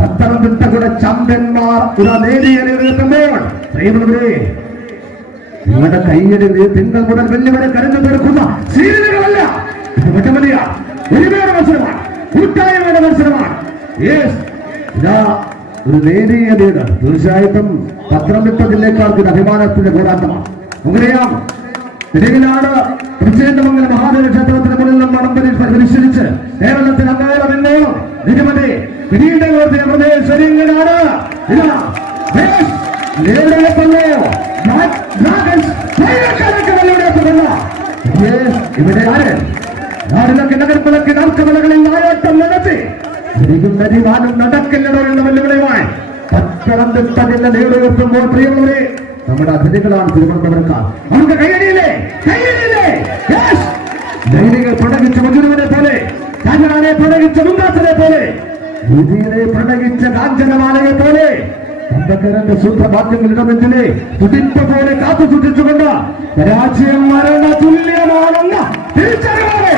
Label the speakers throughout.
Speaker 1: പത്തനംതിട്ടയുടെ പ്രിയമുള്ളവരെ നിങ്ങളുടെ കൈയടി തിങ്കൾ മുതൽ വെല്ലുവരെ കരഞ്ഞു തീർക്കുന്ന സീരിയലുകളല്ല വട്ടമലിയ ഒരുമയുടെ മത്സരമാണ്. കൂട്ടായ്മയുടെ മത്സരമാണ്. ഒരു നേരിയ തീർച്ചയായിട്ടും പത്തനംതിട്ട അഭിമാനത്തിന്റെ പോരാട്ടമാണ് നമുക്കറിയാം നിലവിലാണ് തിരുച്ചേന്ദ്രമംഗല മഹാദേവ ക്ഷേത്രത്തിന് മുന്നിൽ മണം പരിശീലിച്ച് കേരളത്തിൽ നിരവധി കിരീടങ്ങളുടെ പ്രദേശങ്ങളിലാണ് ഇതാ യെസ് നേടിയപ്പോൾ ഡ്രാഗൺസ് ആയിരക്കണക്കിന് നേടിയപ്പെടുന്ന യെസ് ഇവിടെ നമ്മുടെ അതിഥികളാണ് തിരുവനന്തപുരക്കാർ പോലെ പോലെ വിധിയെ പ്രണയിച്ച കാഞ്ചനമാലയെ പോലെ അന്ധകരന്റെ ശുദ്ധഭാഗ്യങ്ങൾ ഇടമെങ്കിലെ തുടിപ്പ് പോലെ കാത്തു സൂക്ഷിച്ചുകൊണ്ട് പരാജയം മരണ തുല്യമാണെന്ന തിരിച്ചറിവാണ്.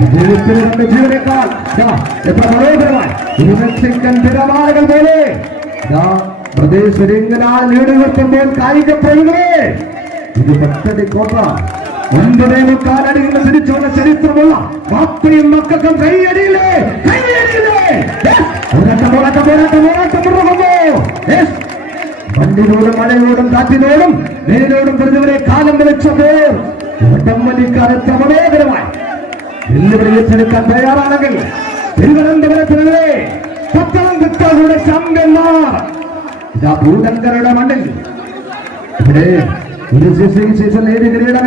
Speaker 1: വിജയത്തിന് രണ്ട് ജീവനേക്കാൾ എത്ര മനോഹരമായി. ഇരുപത്തിക്കൻ തിരമാലകൾ പോലെ പ്രദേശങ്ങൾ നേടിവെക്കുമ്പോൾ കായിക പ്രേമികളെ. ഇത് പത്തടി കോട്ട ഒൻപതേ മുക്കാലടിയിൽ തിരിച്ചു വന്ന ചരിത്രമുള്ള മാപ്പിയും മക്കൾക്കും കൈയടിയില്ലേ? Yes! പോരാട്ടം പോരാട്ടം മഴയോടും കാറ്റിനോടും നേരിനോടും കാലം വിളിച്ചപ്പോൾ വട്ടംവലിക്കാരത്ത മനോഹരമായി വെല്ലുവിളി ഏറ്റെടുക്കാൻ തയ്യാറാണെങ്കിൽ തിരുവനന്തപുരത്തിനെതിരെ പത്തനംതിട്ടയുടെ ചാമ്പ്യന്മാർ ഇതാ ഭൂതങ്കരുടെ മണ്ണിൽ ഇവിടെ ഒരു ശേഷം നേടി കിരീടം